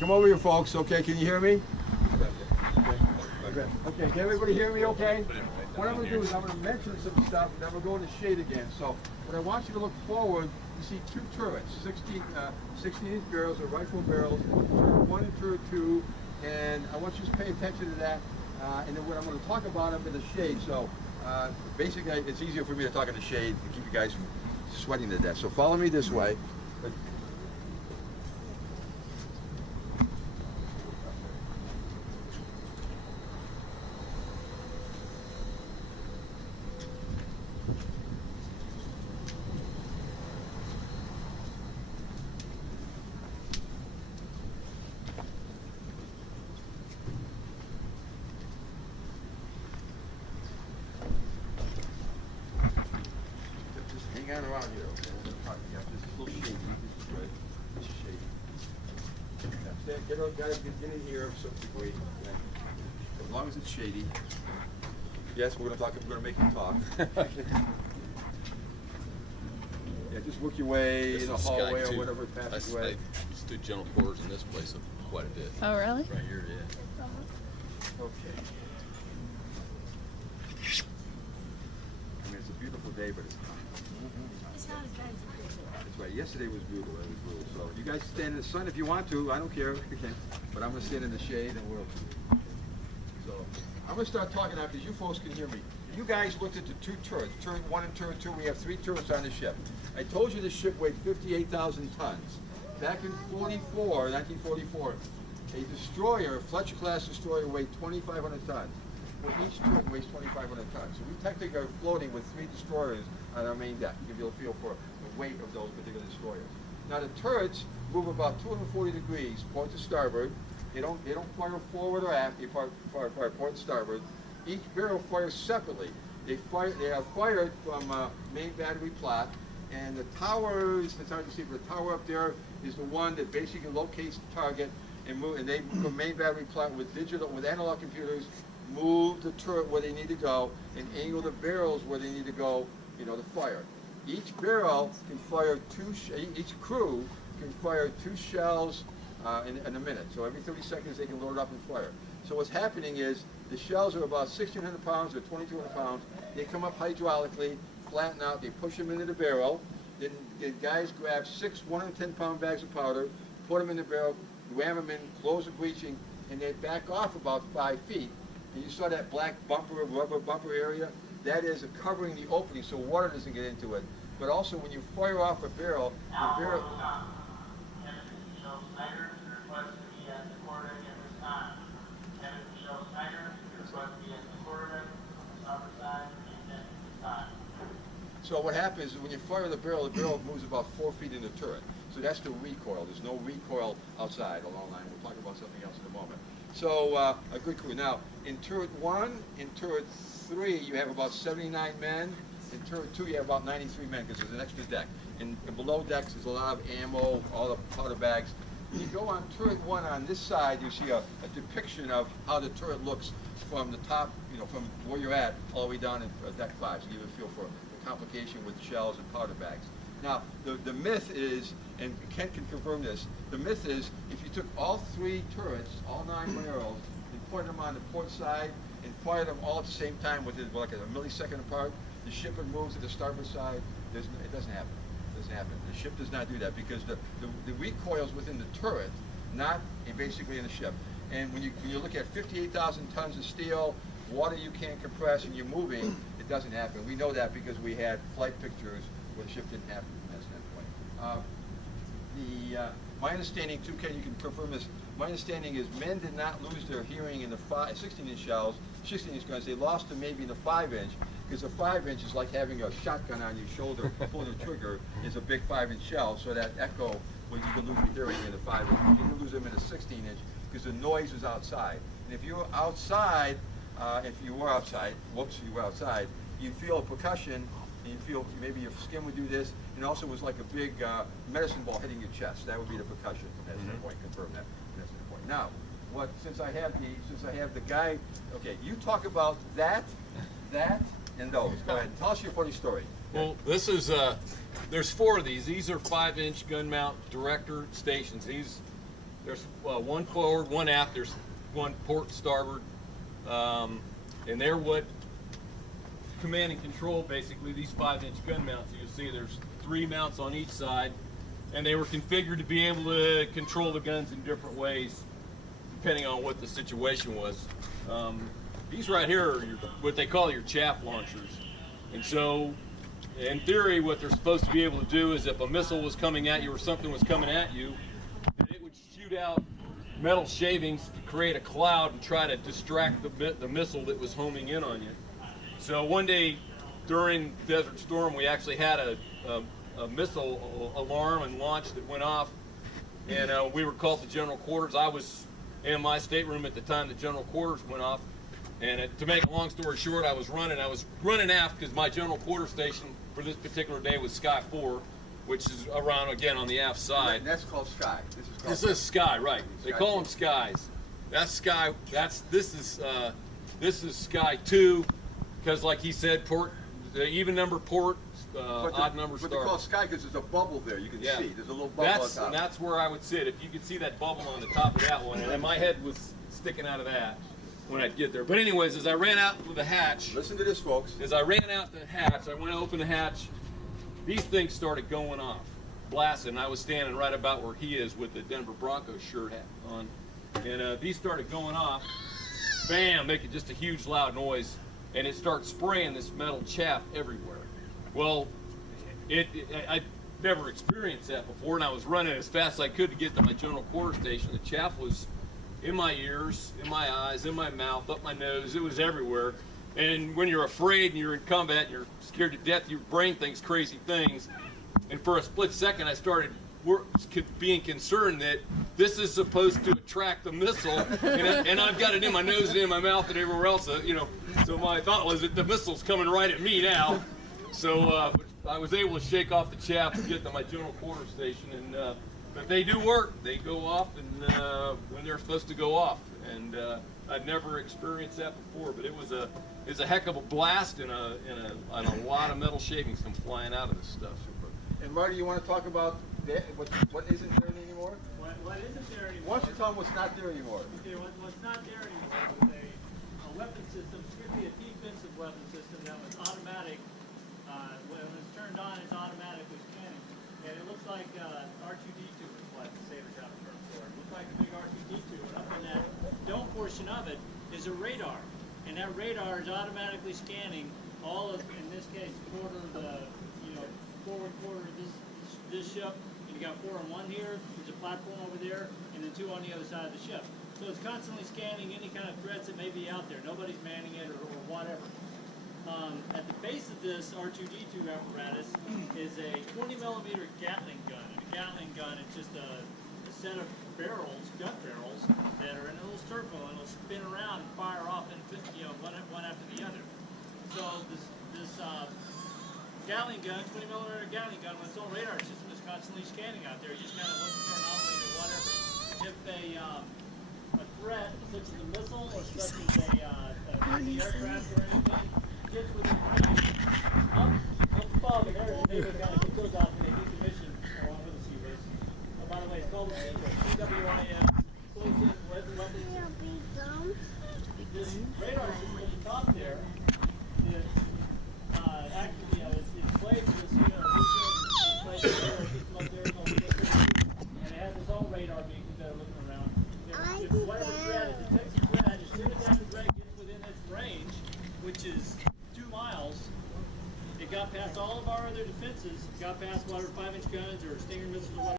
Come over here, folks. Okay, can you hear me? Okay, can everybody hear me okay? What I'm going to do is I'm going to mention some stuff and then we'll go in the shade again. So what I want you to look forward, you see two turrets, 16-inch barrels or rifle barrels, turret 1 and turret 2, and I want you to pay attention to that. And then what I'm going to talk about them in the shade. So basically it's easier for me to talk in the shade to keep you guys from sweating to death. So follow me this way. Hang on around here, okay? Yeah, just a little shady. This is right. This is shady. Yeah, gotta get in here of some degree. Okay? As long as it's shady. Yes, we're gonna make you talk. Yeah, just work your way in the hallway or whatever passageway. I stood general quarters in this place quite a bit. Oh, really? Right here, yeah. Okay. I mean, it's a beautiful day, but it's hot. That's right. Yesterday was brutal. It was brutal. So you guys stand in the sun if you want to. I don't care. But I'm going to stand in the shade and we'll. So I'm going to start talking now because you folks can hear me. You guys looked at the two turrets, turret 1 and turret 2. We have 3 turrets on the ship. I told you the ship weighed 58,000 tons. Back in 1944, a destroyer, a Fletcher-class destroyer, weighed 2,500 tons. Well, each turret weighs 2,500 tons. So we technically are floating with 3 destroyers on our main deck. Give you a feel for the weight of those particular destroyers. Now the turrets move about 240 degrees, port to starboard. They don't fire forward or aft. They fire port to starboard. Each barrel fires separately. They are fired from main battery plot, and the towers. It's hard to see, but the tower up there is the one that basically locates the target and move. And they from main battery plot with analog computers move the turret where they need to go and angle the barrels where they need to go. To fire. Each barrel can fire each crew can fire 2 shells in a minute. So every 30 seconds they can load it up and fire. So what's happening is the shells are about 1,600 pounds or 2,200 pounds. They come up hydraulically, flatten out, they push them into the barrel. Then the guys grab 6 110-pound bags of powder, put them in the barrel, ram them in, close the breeching, and they back off about 5 feet. And you saw that black rubber bumper area? That is covering the opening so water doesn't get into it. But also when you fire off a barrel, the barrel... So what happens is when you fire the barrel moves about 4 feet in the turret. So that's the recoil. There's no recoil outside along line. We'll talk about something else in a moment. So a good crew. Now in turret 1, in turret 3, you have about 79 men. In turret 2, you have about 93 men because there's an extra deck. And below decks, there's a lot of ammo, all the powder bags. When you go on turret 1 on this side, you see a depiction of how the turret looks from the top, from where you're at, all the way down in deck 5. So you give a feel for the complication with shells and powder bags. Now, the myth is, and Kent can confirm this, the myth is if you took all 3 turrets, all 9 barrels, and put them on the port side and fired them all at the same time within like a millisecond apart, the ship would move to the starboard side. It doesn't happen. It doesn't happen. The ship does not do that because the recoil's within the turret, not basically in the ship. And when you look at 58,000 tons of steel, water you can't compress, and you're moving, it doesn't happen. We know that because we had flight pictures where the ship didn't happen from that standpoint. My understanding too, Ken, you can confirm this. My understanding is men did not lose their hearing in the 16-inch shells, 16-inch guns. They lost them maybe in the 5-inch, because the 5-inch is like having a shotgun on your shoulder, pulling the trigger is a big 5-inch shell, so that echo, well, you can lose your hearing in the 5-inch. You can lose them in a 16-inch because the noise is outside. And if you're outside, you feel a percussion, and you feel maybe your skin would do this, and also it was like a big medicine ball hitting your chest. That would be the percussion from that standpoint. Confirm that from that standpoint. Now, since I have the guy, okay, you talk about that, and those. Go ahead. Tell us your funny story. Well, this is there's 4 of these. These are 5-inch gun mount director stations. These There's one forward, one aft. There's one port and starboard, and they're what command and control basically these 5-inch gun mounts. You see there's 3 mounts on each side, and they were configured to be able to control the guns in different ways depending on what the situation was. These right here are what they call your chaff launchers, and so in theory what they're supposed to be able to do is if a missile was coming at you or something was coming at you, it would shoot out metal shavings to create a cloud and try to distract the missile that was homing in on you. So one day during Desert Storm, we actually had a missile alarm and launch that went off, and we were called to general quarters. I was in my stateroom at the time the general quarters went off, and to make a long story short, I was running aft because my general quarter station for this particular day was Sky 4, which is around again on the aft side. And that's called Sky. This is Sky, right? They call them Skies. That's Sky. This is Sky 2, because like he said, port, the even number port, odd number But starboard. they call it Sky because there's a bubble there. You can see. There's a little bubble on top. And that's where I would sit. If you could see that bubble on the top of that one, and then my head was sticking out of that when I'd get there. But anyways, as I ran out with the hatch, Listen to this, folks. as I ran out the hatch, I went to open the hatch. These things started going off, blasting. I was standing right about where he is with the Denver Broncos shirt on, and these started going off. Bam! Making just a huge loud noise, and it starts spraying this metal chaff everywhere. Well, I never experienced that before, and I was running as fast as I could to get to my general quarter station. The chaff was in my ears, in my eyes, in my mouth, up my nose. It was everywhere. And when you're afraid and you're in combat and you're scared to death, your brain thinks crazy things. And for a split second, I started being concerned that this is supposed to attract the missile, and I've got it in my nose and in my mouth and everywhere else. So my thought was that the missile's coming right at me now. So I was able to shake off the chaff and get to my general quarter station. And but they do work. They go off and when they're supposed to go off. And I'd never experienced that before, but it was a heck of a blast, and a lot of metal shavings come flying out of this stuff. And Marty, you want to talk about what isn't there anymore? What isn't there anymore? Why don't you tell them what's not there anymore? Okay, what's not there anymore is a weapon system, strictly a defensive weapon system that was automatic. When it was turned on, it's automatically scanning. And it looks like R2D2 is what the sailors have a term for. It looks like a big R2D2. And up in that dome portion of it is a radar. And that radar is automatically scanning all of, in this case, forward quarter of this ship. And you got 4 on one here, there's a platform over there, and then 2 on the other side of the ship. So it's constantly scanning any kind of threats that may be out there. Nobody's manning it or whatever. At the base of this R2D2 apparatus is a 20-millimeter Gatling gun. And a Gatling gun is just a set of barrels, gun barrels, that are in a little circle, and it'll spin around and fire off one after the other. So this Gatling gun, 20-millimeter Gatling gun, with its own radar system, is constantly scanning out there. You just kind of looking for anomalies or whatever. If a threat, such as a missile or such as a aircraft or anything, gets within range, up above, and there's a naval guy that goes off and they decommission along with the Seaways. Oh, by the way, it's called the Seaways, CWIS, Close-In Weapon System. This radar system at the top there is actually it's played for this played the radar system up there called and it has its own radar beacons that are looking around. If whatever threat, if it takes a threat, as soon as that threat gets within its range, which is 2 miles, it got past all of our other defenses, got past whatever 5-inch guns or Stinger missiles or whatever.